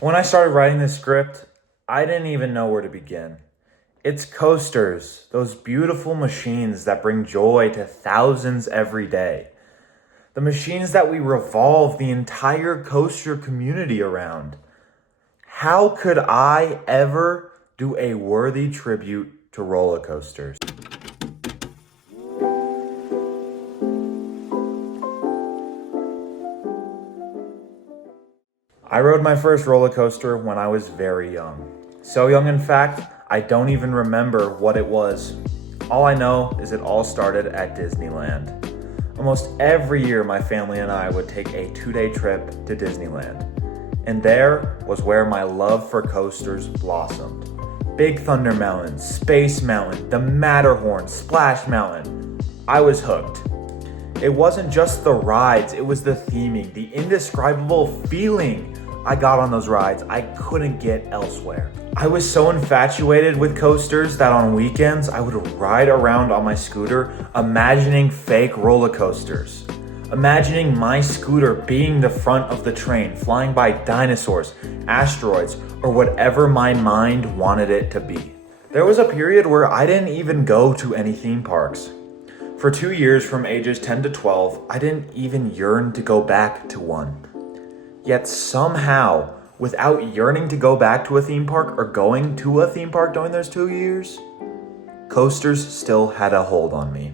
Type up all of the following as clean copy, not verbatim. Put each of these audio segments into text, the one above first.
When I started writing this script, I didn't even know where to begin. It's coasters, those beautiful machines that bring joy to thousands every day. The machines that we revolve the entire coaster community around. How could I ever do a worthy tribute to roller coasters? I rode my first roller coaster when I was very young. So young, in fact, I don't even remember what it was. All I know is it all started at Disneyland. Almost every year, my family and I would take a 2-day trip to Disneyland. And there was where my love for coasters blossomed. Big Thunder Mountain, Space Mountain, the Matterhorn, Splash Mountain. I was hooked. It wasn't just the rides, it was the theming, the indescribable feeling I got on those rides I couldn't get elsewhere. I was so infatuated with coasters that on weekends I would ride around on my scooter imagining fake roller coasters. Imagining my scooter being the front of the train, flying by dinosaurs, asteroids, or whatever my mind wanted it to be. There was a period where I didn't even go to any theme parks. For 2 years, from ages 10 to 12, I didn't even yearn to go back to one. Yet somehow, without yearning to go back to a theme park or going to a theme park during those 2 years, coasters still had a hold on me.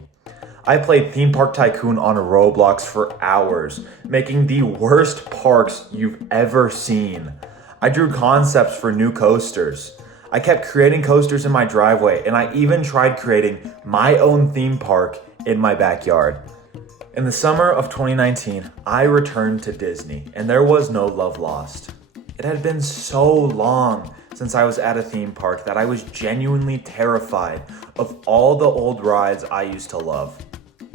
I played Theme Park Tycoon on Roblox for hours, making the worst parks you've ever seen. I drew concepts for new coasters. I kept creating coasters in my driveway, and I even tried creating my own theme park in my backyard. In the summer of 2019, I returned to Disney, and there was no love lost. It had been so long since I was at a theme park that I was genuinely terrified of all the old rides I used to love.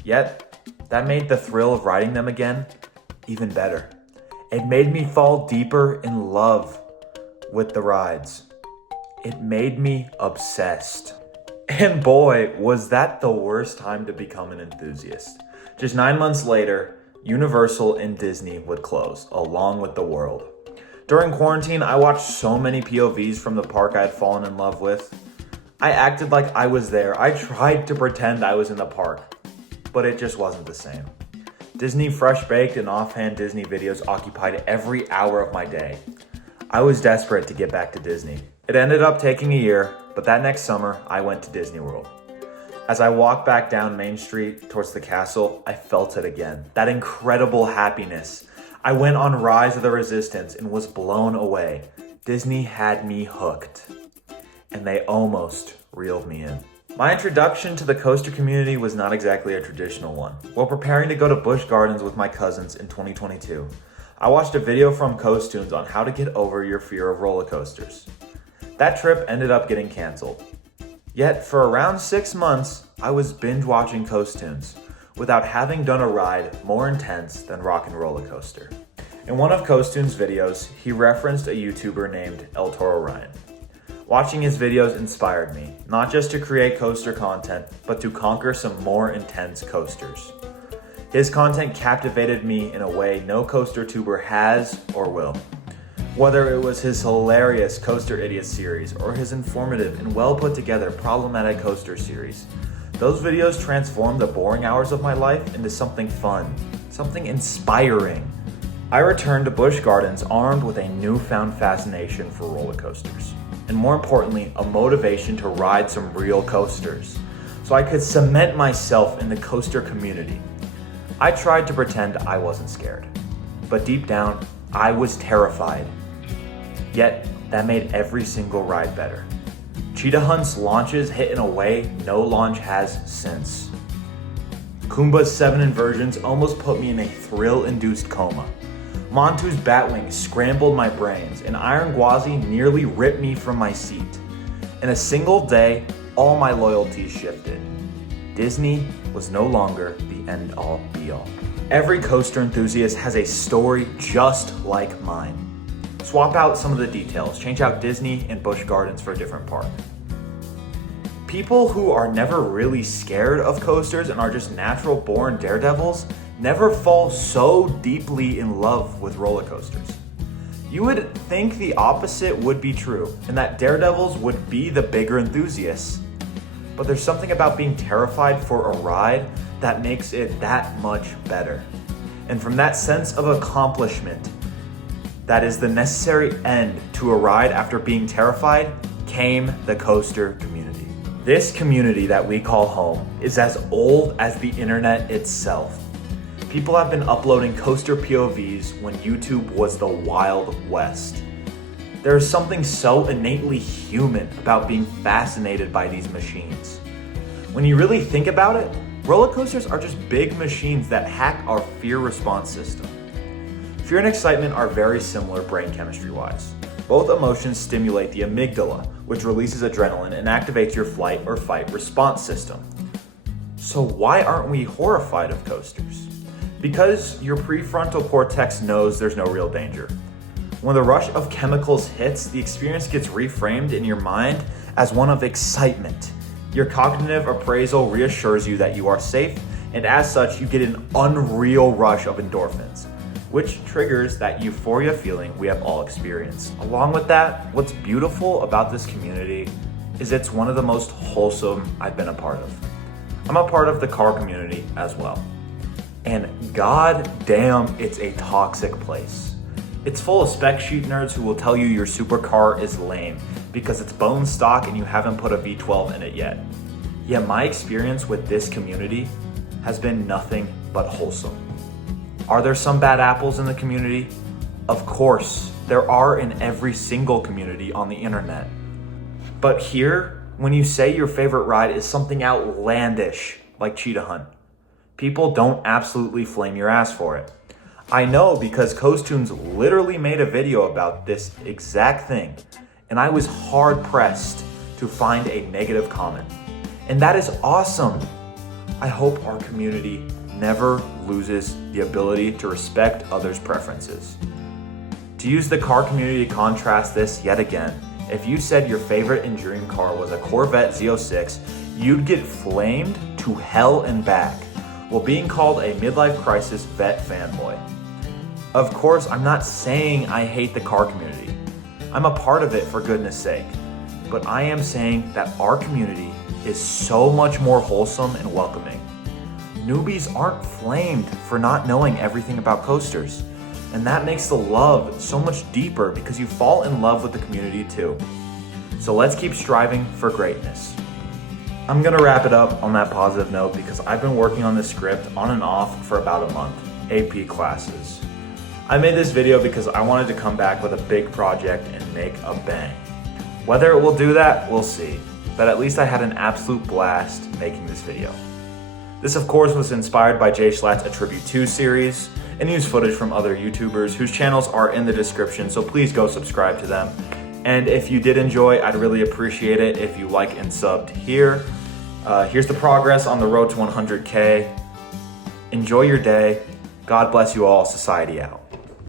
Yet, that made the thrill of riding them again even better. It made me fall deeper in love with the rides. It made me obsessed. And boy, was that the worst time to become an enthusiast. Just 9 months later, Universal and Disney would close, along with the world. During quarantine, I watched so many POVs from the park I had fallen in love with. I acted like I was there. I tried to pretend I was in the park, but it just wasn't the same. Disney Fresh Baked and Offhand Disney videos occupied every hour of my day. I was desperate to get back to Disney. It ended up taking a year, but that next summer, I went to Disney World. As I walked back down Main Street towards the castle, I felt it again. That incredible happiness. I went on Rise of the Resistance and was blown away. Disney had me hooked. And they almost reeled me in. My introduction to the coaster community was not exactly a traditional one. While preparing to go to Busch Gardens with my cousins in 2022, I watched a video from Coastoons on how to get over your fear of roller coasters. That trip ended up getting canceled. Yet for around 6 months, I was binge watching Coastoons without having done a ride more intense than Rock and Roller Coaster. In one of Coastoons' videos, he referenced a YouTuber named ElToroRyan. Watching his videos inspired me, not just to create coaster content, but to conquer some more intense coasters. His content captivated me in a way no coaster tuber has or will. Whether it was his hilarious Coaster Idiot series or his informative and well put together Problematic Coaster series, those videos transformed the boring hours of my life into something fun, something inspiring. I returned to Busch Gardens armed with a newfound fascination for roller coasters, and more importantly, a motivation to ride some real coasters, so I could cement myself in the coaster community. I tried to pretend I wasn't scared, but deep down, I was terrified. Yet, that made every single ride better. Cheetah Hunt's launches hit in a way no launch has since. Kumba's 7 inversions almost put me in a thrill-induced coma. Montu's Batwing scrambled my brains, and Iron Gwazi nearly ripped me from my seat. In a single day, all my loyalties shifted. Disney was no longer the end-all be-all. Every coaster enthusiast has a story just like mine. Swap out some of the details, change out Disney and Busch Gardens for a different park. People who are never really scared of coasters and are just natural born daredevils never fall so deeply in love with roller coasters. You would think the opposite would be true, and that daredevils would be the bigger enthusiasts. But there's something about being terrified for a ride that makes it that much better. And from that sense of accomplishment, that is the necessary end to a ride after being terrified, came the coaster community. This community that we call home is as old as the internet itself. People have been uploading coaster POVs when YouTube was the Wild West. There is something so innately human about being fascinated by these machines. When you really think about it, roller coasters are just big machines that hack our fear response system. Fear and excitement are very similar brain chemistry-wise. Both emotions stimulate the amygdala, which releases adrenaline and activates your flight or fight response system. So why aren't we horrified of coasters? Because your prefrontal cortex knows there's no real danger. When the rush of chemicals hits, the experience gets reframed in your mind as one of excitement. Your cognitive appraisal reassures you that you are safe, and as such, you get an unreal rush of endorphins, which triggers that euphoria feeling we have all experienced. Along with that, what's beautiful about this community is it's one of the most wholesome I've been a part of. I'm a part of the car community as well. And god damn, it's a toxic place. It's full of spec sheet nerds who will tell you your supercar is lame because it's bone stock and you haven't put a V12 in it yet. Yet my experience with this community has been nothing but wholesome. Are there some bad apples in the community? Of course, there are in every single community on the internet. But here, when you say your favorite ride is something outlandish like Cheetah Hunt, people don't absolutely flame your ass for it. I know because Coastoons literally made a video about this exact thing, and I was hard pressed to find a negative comment. And that is awesome. I hope our community never loses the ability to respect others' preferences. To use the car community to contrast this yet again, if you said your favorite and dream car was a Corvette Z06, you'd get flamed to hell and back while being called a midlife crisis vet fanboy. Of course, I'm not saying I hate the car community. I'm a part of it for goodness sake. But I am saying that our community is so much more wholesome and welcoming. Newbies aren't flamed for not knowing everything about coasters. And that makes the love so much deeper because you fall in love with the community too. So let's keep striving for greatness. I'm gonna wrap it up on that positive note because I've been working on this script on and off for about a month, AP classes. I made this video because I wanted to come back with a big project and make a bang. Whether it will do that, we'll see. But at least I had an absolute blast making this video. This of course was inspired by Jay Schlatt's A Tribute 2 series and used footage from other YouTubers whose channels are in the description, so please go subscribe to them. And if you did enjoy, I'd really appreciate it if you like and subbed here. Here's the progress on the road to 100K. Enjoy your day. God bless you all. Society out.